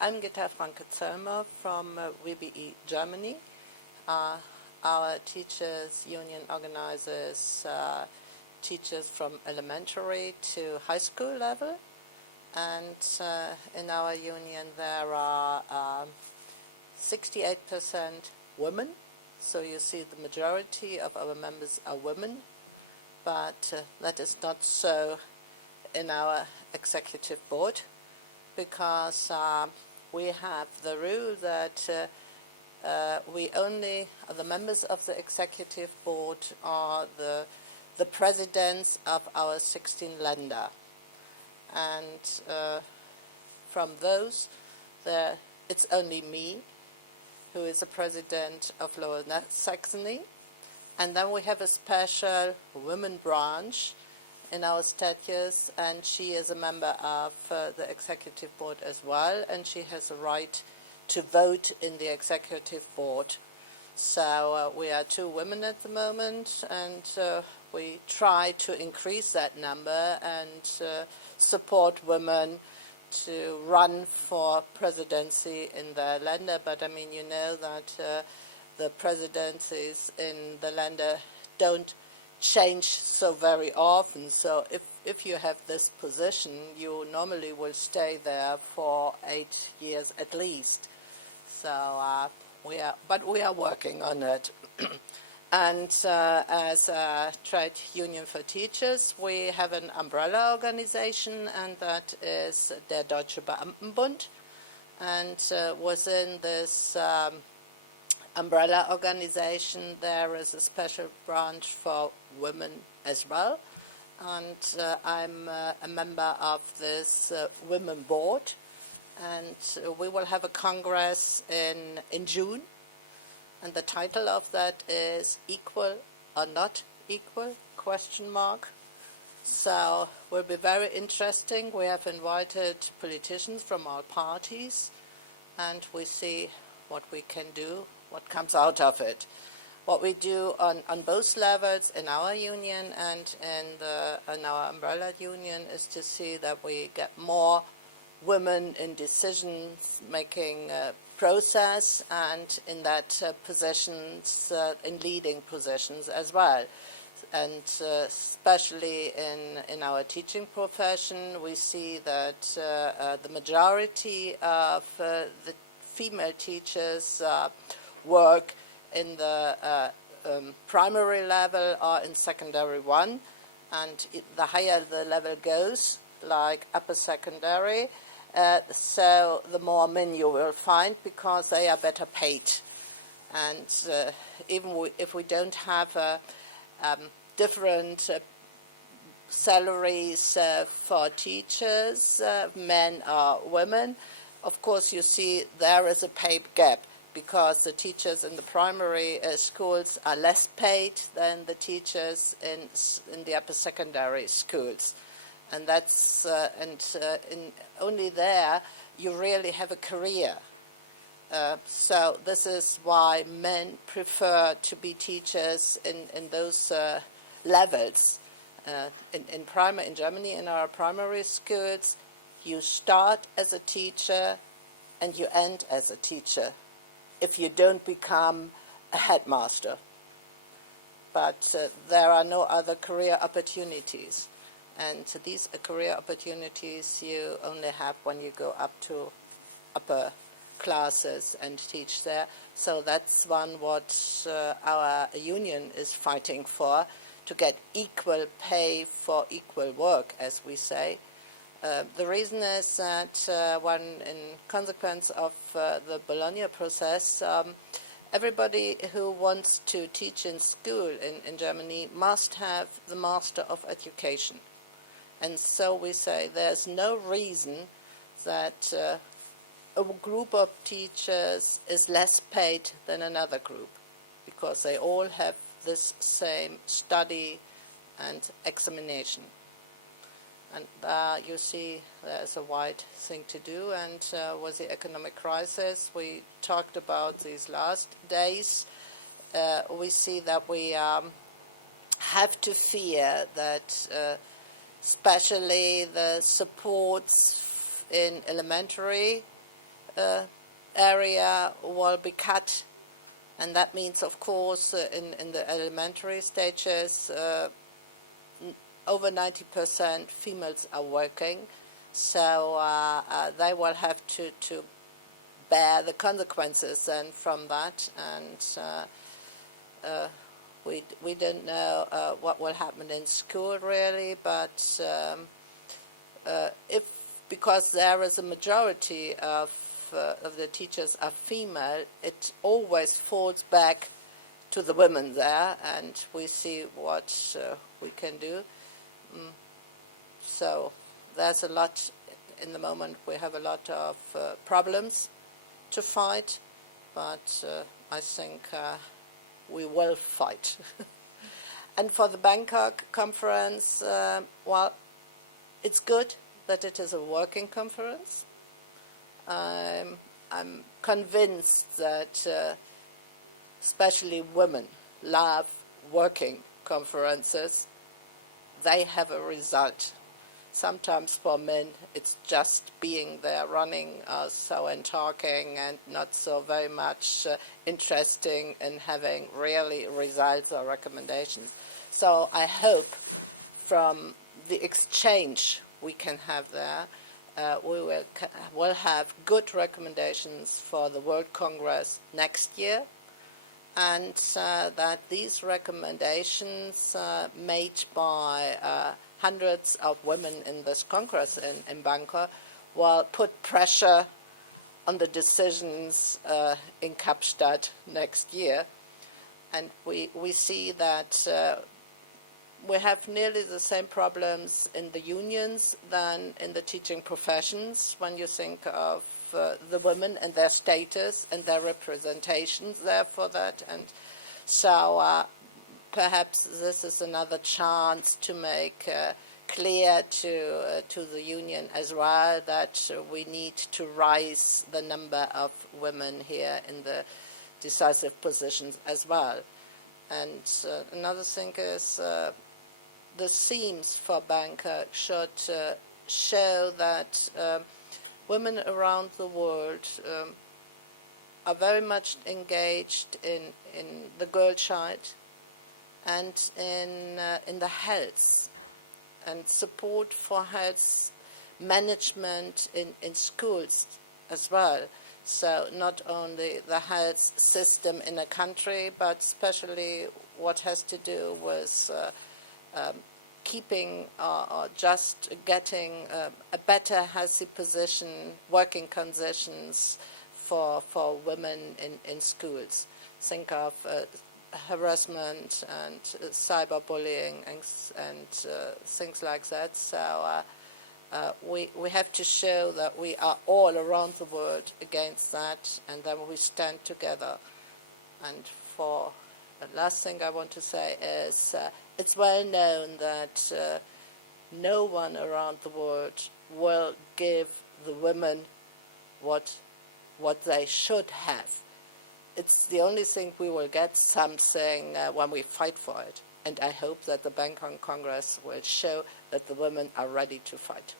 I'm Gitta Franke Zoellmer from VBE Germany. Our teachers union organizes teachers from elementary to high school level, and in our union there are 68% women, so you see the majority of our members are women, but that is not so in our executive board, because we have the rule that the members of the executive board are the presidents of our 16 Länder, and from those it's only me who is the president of Lower Saxony, and then we have a special women branch in our statutes, and she is a member of the executive board as well, and she has a right to vote in the executive board. So we are 2 women at the moment, and we try to increase that number and support women to run for presidency in the Länder. But I mean, you know that the presidencies in the Länder don't change so very often, so if you have this position, you normally will stay there for 8 years at least. So we are working on it. And as a trade union for teachers, we have an umbrella organization, and that is der Deutsche Beamtenbund. And within this umbrella organization, there is a special branch for women as well, and I'm a member of this women board, and we will have a congress in June, and the title of that is Equal or Not Equal ? So it will be very interesting. We have invited politicians from all parties, and we see what we can do, what comes out of it. What we do on both levels in our union and in our umbrella union is to see that we get more women in decision-making process, and in that positions, in leading positions as well. And especially in our teaching profession, we see that the majority of the female teachers work in the primary level or in secondary 1, and the higher the level goes, like upper secondary, so the more men you will find, because they are better paid. And even if we don't have different salaries for teachers, men or women, of course you see there is a pay gap, because the teachers in the primary schools are less paid than the teachers in the upper secondary schools. And that's only there you really have a career. So this is why men prefer to be teachers in those levels. In Germany, in our primary schools, you start as a teacher and you end as a teacher if you don't become a headmaster. But there are no other career opportunities. And these career opportunities you only have when you go up to upper classes and teach there. So that's what our union is fighting for, to get equal pay for equal work, as we say. The reason is that in consequence of the Bologna process, everybody who wants to teach in school in Germany must have the Master of Education. And so we say there's no reason that a group of teachers is less paid than another group, because they all have this same study and examination. And you see there's a wide thing to do, and with the economic crisis we talked about these last days, we see that we have to fear that especially the supports in elementary area will be cut, and that means, of course, in the elementary stages, over 90% females are working, so they will have to bear the consequences and from that, and we don't know what will happen in school really, but if because there is a majority of the teachers are female, it always falls back to the women there, and we see what we can do. So there's a lot, in the moment we have a lot of problems to fight, but I think we will fight. And for the Bangkok conference, well, it's good that it is a working conference. I'm convinced that especially women love working conferences. They have a result. Sometimes for men it's just being there running and talking and not so very much interesting in having really results or recommendations. So I hope from the exchange we can have there, we will have good recommendations for the World Congress next year, and that these recommendations made by hundreds of women in this Congress in Bangkok will put pressure on the decisions in Kapstadt next year. And we see that we have nearly the same problems in the unions than in the teaching professions when you think of the women and their status and their representations there for that. And so perhaps this is another chance to make clear to the union as well that we need to raise the number of women here in the decisive positions as well. And another thing is the themes for Bangkok should show that women around the world are very much engaged in the girl child and in the health and support for health management in schools as well. So not only the health system in a country, but especially what has to do with keeping or just getting a better healthy position, working conditions for women in schools. Think of harassment and cyberbullying and things like that. So we have to show that we are all around the world against that, and then we stand together. And for the last thing I want to say is it's well known that no one around the world will give the women what they should have. It's the only thing we will get something when we fight for it. And I hope that the Bangkok Congress will show that the women are ready to fight.